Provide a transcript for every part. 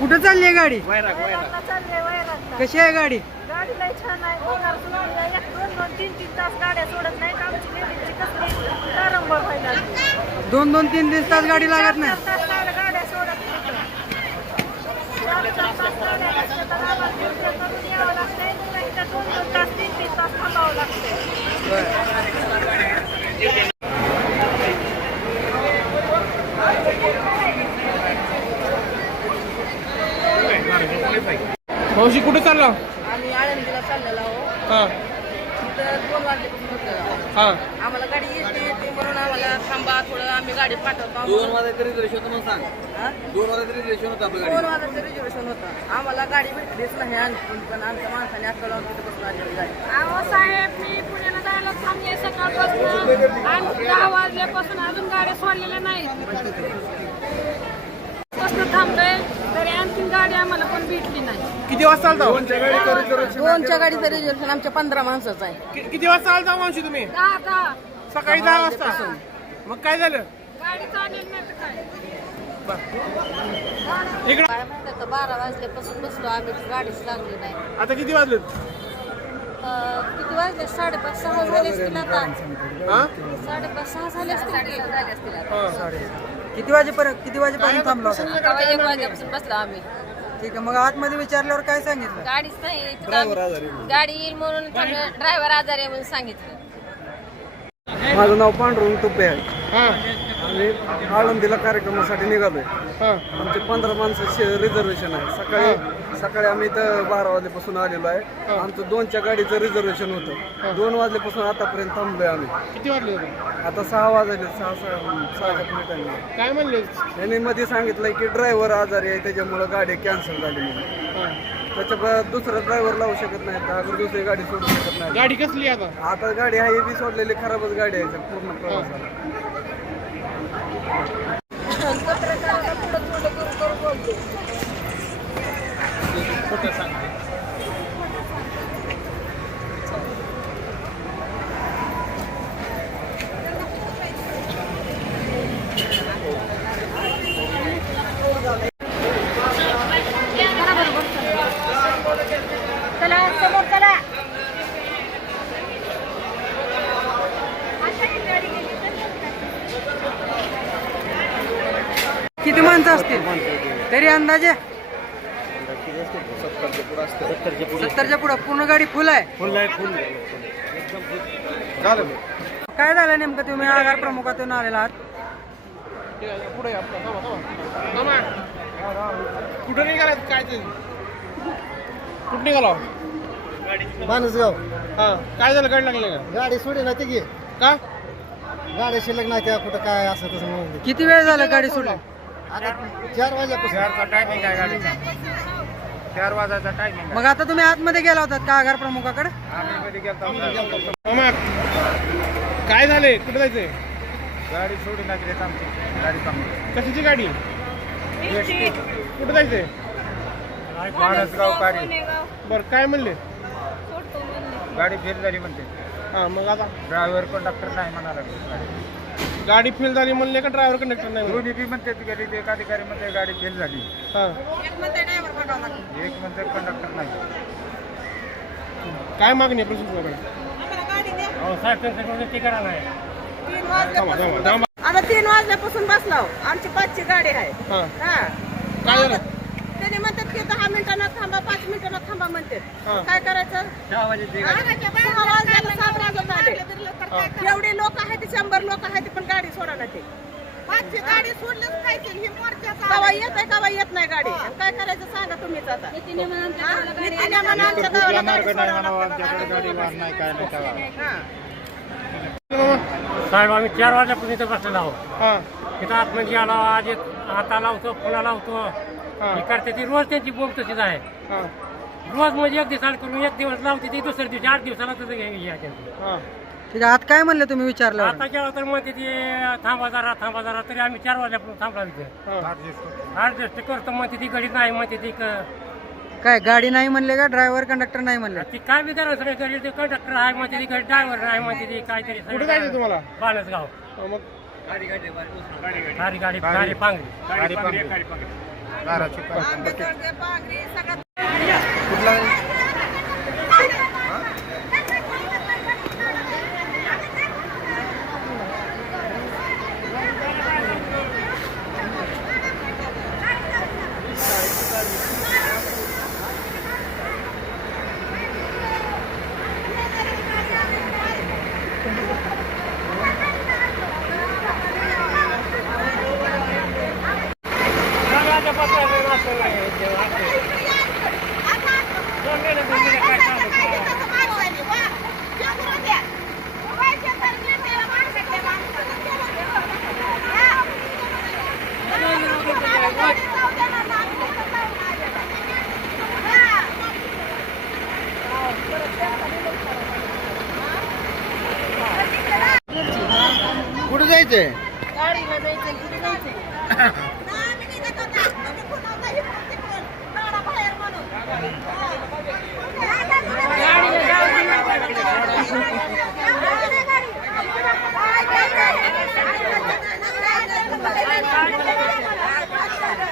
कुठं चालली आहे गाडी? कशी आहे गाडी? गाडी लय छान आहे. 2-2, 3-3 तास गाड्या सोडत नाही. आमची लेडीजची कसली तारंबळ व्हायला लागली. 2-2, 3-3 तास गाडी लागत नाही. गाड्या सोडत नाही. 4-4 तास गाड्या असल्या तर आम्हाला दिवसा करून यावं लागतंय. नाही तर 2-2 तास 3-3 तास थांबावं लागतंय. मावशी कुठे चालला? आम्ही आळंदीला चाललेलो आहोत. हा तिथं 2 वाजल्यापासून होतं. हा आम्हाला गाडी येते म्हणून आम्हाला थांबा थोडं, आम्ही गाडी पाठवतो. 2 वाजायचं रिझर्वेशन म्हणून सांग. 2 वाजायचं रिझर्वेशन होतं आपलं 2 वाजायचं रिझर्वेशन होतं. आम्हाला गाडी भेटलीच नाही आणखी, पण आमच्या माणसाने अक्कल लावून तिथे बसून आलेली गाडी. अहो साहेब, मी पुण्याला जायला थांबले सकाळपासून आणि 10 वाजल्यापासून अजून गाड्या सोडलेल्या नाहीत. पासून थांबलोय तरी आणखी गाडी आम्हाला पण भेटली नाही. किती वाजता आलता? 2च्या गाडीचं रिझर्वेशन आमच्या 15 माणसाचं आहे. किती वाजता आलता मावशी तुम्ही? 10 सकाळी 10 वाजता. मग काय झालं? गाडी चालेल नाही तर काय. इकडं काय माहिती आता 12 वाजल्यापासून बसलो आम्ही, गाडीच लागली नाही. आता किती वाजले? किती वाजले? 5:30-6 झाले असतील आता. हा 5:30-6 झाले असतील. किती वाजेपर्यंत थांबला होता? 1 वाजल्यापासून बसलो आम्ही. ठीक आहे. मग आतमध्ये विचारल्यावर काय सांगितलं? गाडीच नाही. गाडी येईल म्हणून ड्रायव्हर आजारी आहे म्हणून सांगितलं. माझं नाव पांडुरंग तुपे आहे. हा आम्ही आळंदीला कार्यक्रमासाठी निघालोय. हा आमचे 15 माणसाचे रिझर्वेशन आहे. सकाळी आम्ही इथं 12 वाजल्यापासून आलेलो आहे. आमचं 2च्या गाडीचं रिझर्वेशन होतं. 2 वाजल्यापासून आतापर्यंत थांबलोय आम्ही. किती वाजले होते? आता 6 वाजले. 6च्या पुढे टाइम. काय म्हणले? यांनी मध्ये सांगितलंय की ड्रायव्हर आजारी आहे, त्याच्यामुळे गाडी कॅन्सल झाली म्हणून. त्याच्या दुसरा ड्रायव्हर लावू शकत नाही, अगर दुसरी गाडी सोडू शकत नाही. गाडी कसली आता? आता गाडी आहे बी सोडलेली, खराबच गाडी आहे पूर्ण प्रवासाला. चला समोर चला. किती माणसं असतील तरी अंदाजे? 70च्या पुढं. पूर्ण गाडी फुल आहे? काय झालं नेमकं? तुम्ही आगार प्रमुखातून आलेला आहात. पुढे कुठं निघाला? काय कुठं निघाला? माणसगाव. हा काय झालं? गाडी लागली का? गाडी सोडी ना ती का? गाडी शिल्लक नाही त्या कुठं काय असं तसं म्हणून. किती वेळ झाला गाडी सोडली? आता 4 वाजल्यापासून. 4 वाजायचा टायमिंग. मग आता तुम्ही आतमध्ये गेला होतात का आगार प्रमुखाकडे? काय झाले? कुठे जायचंय? गाडी सोडी लागली आमची. गाडी थांबली. कशाची गाडी? कुठे जायचंय? माणसगाव कारी. बरं काय म्हणले? गाडी फेल झाली म्हणते. हा मग आता ड्रायव्हर कंडक्टर नाही म्हणाला. गाडी फेल झाली म्हणले का ड्रायव्हर कंडक्टर नाही म्हणले? दोन्ही बी म्हणते गाडी, एक अधिकारी म्हणते गाडी फेल झाली, हा एक म्हणते कंडक्टर नाही. काय मागणी आहे प्रशासनाकडे? आता 3 वाजल्यापासून बसलो. आमची 5ची गाडी आहे. हा हा काय झालं? त्याने म्हणतात की 10 मिनिटांना थांबा, 5 मिनिटांना थांबा म्हणतात. हा. काय करायचं? 6 वाजल्याला 7 वाजत आले. एवढे लोक आहेत, 100 लोक आहेत, पण गाडी सोडा ना ते. 5ची गाडी सोडलीच पाहिजे. ही मोर्चाचा कवा येत आहे कवा येत नाही गाडी. काय करायचं सांगा तुम्हीच आता. नितीने आमच्या गावाला गाडी सोडावं लागतं. साहेब आम्ही 4 वाजल्यापासून इथं बसलेलो आहोत. हा तिथं आतमध्ये आलो, आज एक हाता लावतो, फुला लावतो. हा हे करते ती रोज त्यांची बोंब तशीच आहे. हा रोज म्हणजे एक दिवसाला करून एक दिवस लावते ती, दुसऱ्या दिवशी 8 दिवसाला तसं घ्या त्यांची. हा ठीक आहे, आत काय म्हणले तुम्ही विचारलं? आता केव्हा तर म्हणते ती थांबा जरा तरी आम्ही 4 वाजल्यापासून थांबला तिथे. ऍडजस्ट करतो म्हणते ती गडी नाही म्हणते ती काय गाडी नाही म्हणले का ड्रायव्हर कंडक्टर नाही म्हणले? ती काय बी करा सगळे गडी कंडक्टर आहे म्हणते ती गडी ड्रायव्हर नाही म्हणते ती काहीतरी. कुठे जायचं तुम्हाला? बालसगाव. मग गाडी पांगरी. घराची कुठे जायचंय? गाडीला जायचं कुठे जायचं?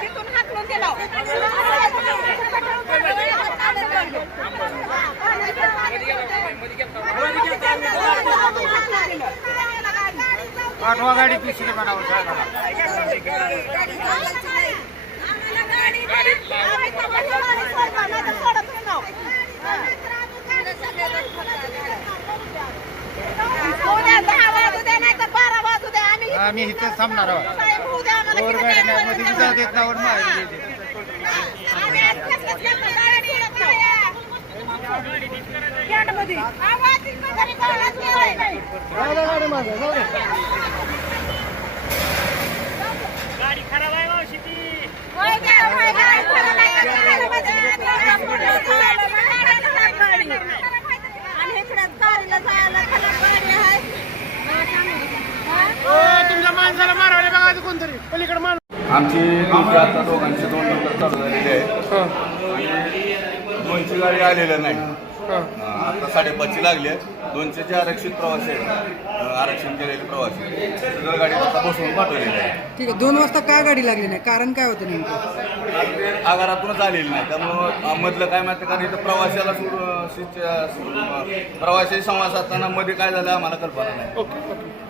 तिथून हाकलून दिला. आठवा गाडी पिशवी बनावं आम्ही इथेच थांबणार आहोत. वर गाडी नाही मध्ये जाऊ देत ना वर मागे गाडी खराब आहे मावशी ती. तुमच्या माणसाला मारवले बघा कोणतरी पलीकडे मान. आमची ड्युटी आता दोघांची 2 नंतर चालू झालेली आहे. दोनची गाडी आलेलं नाही. आता 5:30 लागली आहे. 2चे जे आरक्षित प्रवासी आहेत, आरक्षण केलेले प्रवासी सगळं गाडी आता बसवून पाठवलेली आहे. ठीक आहे, 2 वाजता काय गाडी लागली नाही? कारण काय होतं नेमकं? ते आगारातूनच आलेली नाही, त्यामुळं मधलं काय माहिती कारण इथं प्रवाशाला प्रवासी संवाद साधताना मध्ये काय झालं आम्हाला कल्पना नाही. ओके.